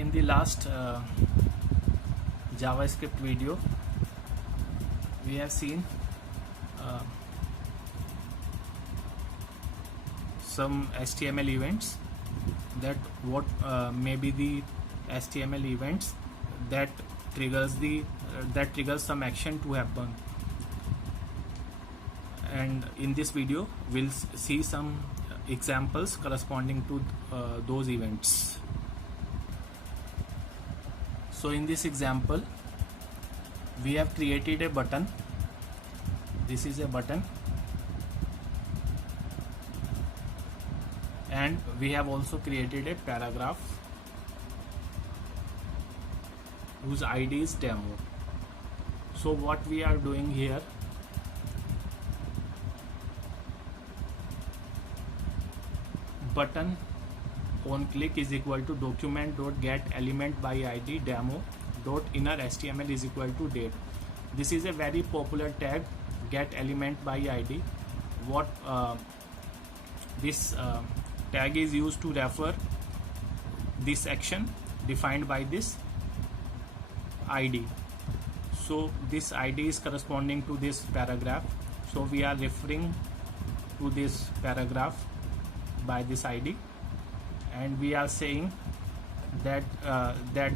in the last JavaScript video, we have seen some HTML events, that what may be the HTML events that triggers some action to happen. And in this video we'll see some examples corresponding to those events. So in this example we have created a button. This is a button, and we have also created a paragraph whose ID is demo. So what we are doing here, button on click is equal to document.getElementById demo.innerHTML is equal to date. This is a very popular tag, getElementById. What this tag is used to refer this action defined by this ID. So this ID is corresponding to this paragraph, so we are referring to this paragraph by this ID, and we are saying that that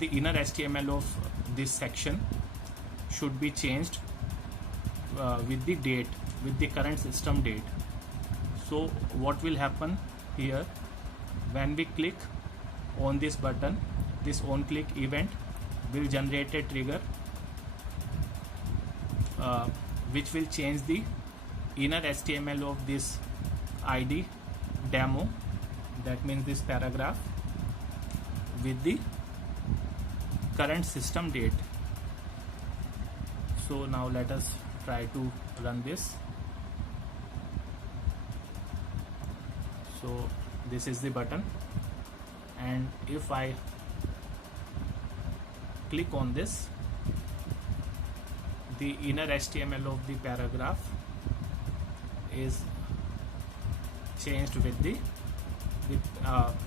the inner HTML of this section should be changed with the date, with the current system date. So what will happen here, when we click on this button, this on click event will generate a trigger which will change the inner HTML of this ID demo, that means this paragraph, with the current system date. So now let us try to run this. So this is the button, and if I click on this, the inner HTML of the paragraph is changed with the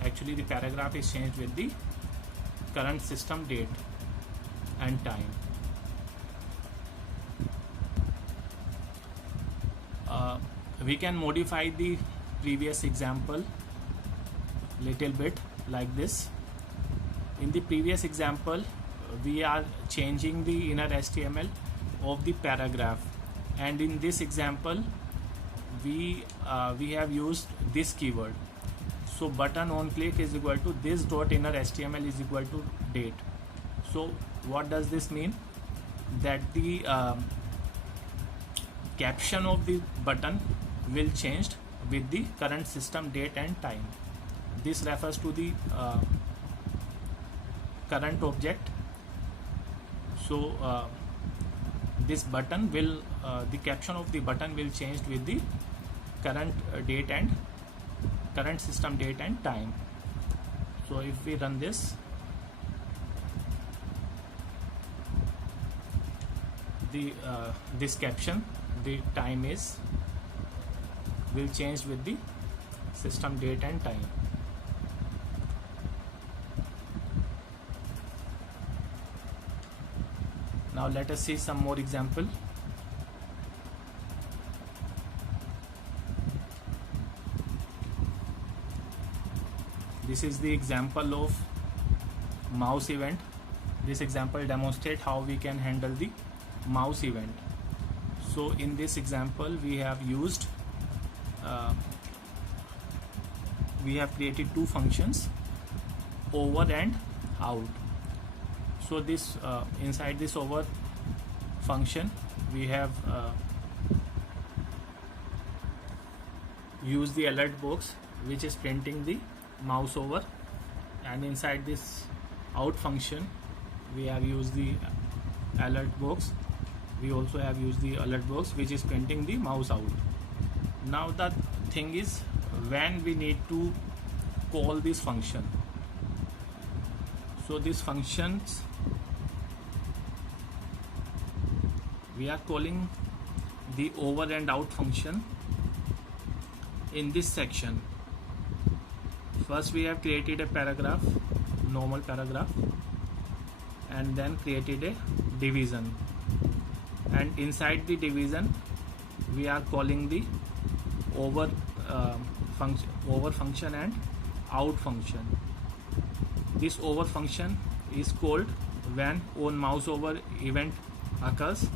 actually the paragraph is changed with the current system date and time. We can modify the previous example little bit like this. In the previous example we are changing the inner HTML of the paragraph, and in this example we have used this keyword. So button on click is equal to this dot inner HTML is equal to date. So what does this mean? That the caption of the button will change with the current system date and time. This refers to the current object. So this button will the caption of the button will change with the current date and current system date and time. So if we run this, the this caption, the time is will change with the system date and time. Now let us see some more example. This is the example of mouse event. This example demonstrates how we can handle the mouse event. So in this example we have used we have created two functions, over and out. So this inside this over function we have used the alert box which is printing the mouse over, and inside this out function we have used the alert box. We also have used the alert box which is printing the mouse out. Now the thing is, when we need to call this function, so these functions we are calling the over and out function in this section. First we have created a paragraph, normal paragraph, and then created a division, and inside the division we are calling the over function and out function. This over function is called when on mouse over event occurs,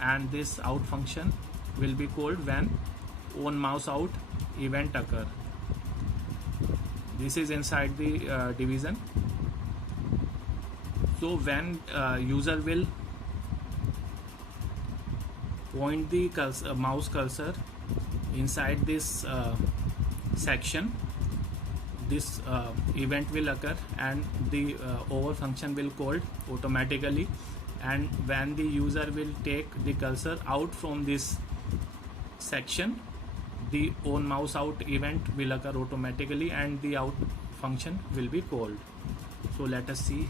and this out function will be called when on mouse out event occur. This is inside the division. So when user will point the mouse cursor inside this section, this event will occur and the over function will called automatically, and when the user will take the cursor out from this section, the on mouse out event will occur automatically and the out function will be called. So let us see.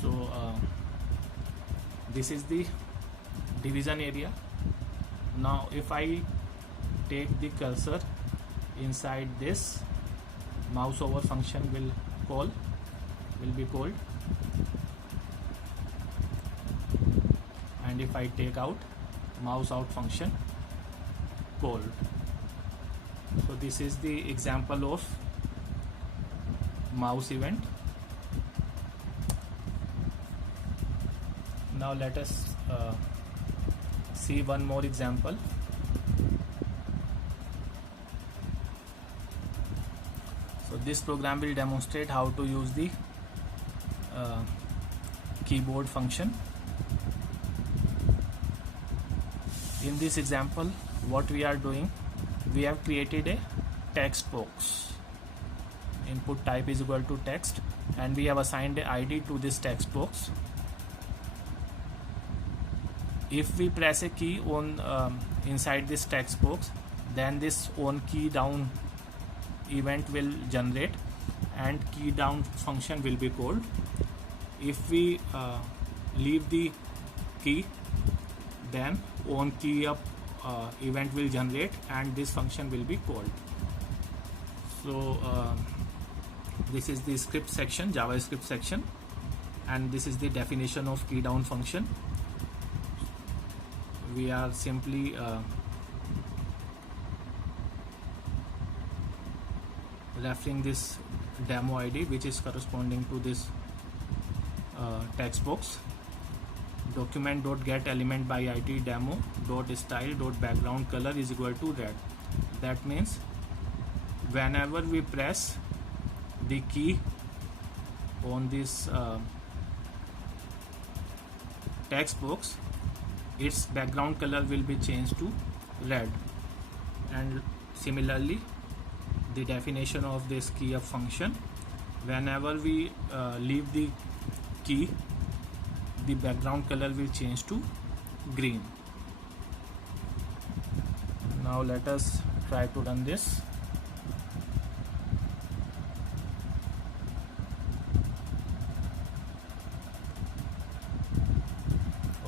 So this is the division area. Now if I take the cursor inside this, mouse over function will be called, and if I take out, mouse out function called. So this is the example of mouse event. Now let us see one more example. So this program will demonstrate how to use the keyboard function. In this example, what we are doing, we have created a text box. Input type is equal to text, and we have assigned a ID to this text box. If we press a key on inside this text box, then this on key down event will generate and key down function will be called. If we leave the key, then on key up event will generate and this function will be called. So this is the script section, JavaScript section, and this is the definition of key down function. We are simply referring this demo ID, which is corresponding to this text box. Document.getElement by ID demo.style.background color is equal to red. That means whenever we press the key on this text box, its background color will be changed to red. And similarly, the definition of this key up function, whenever we leave the key, the background color will change to green. Now let us try to run this.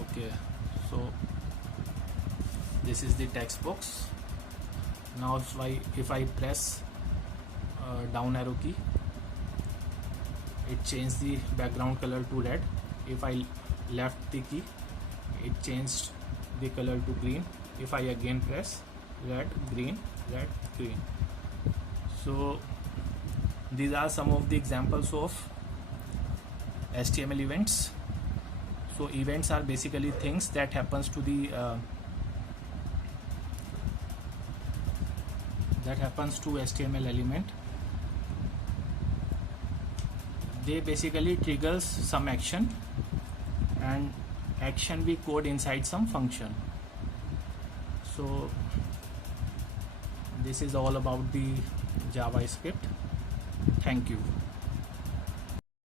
Okay, so this is the text box. Now if I press down arrow key, it changed the background color to red. If I left the key, it changed the color to green. If I again press, red, green, red, green. So these are some of the examples of HTML events. So events are basically things that happens to the HTML element. They basically triggers some action, and action we code inside some function. So this is all about the JavaScript. Thank you.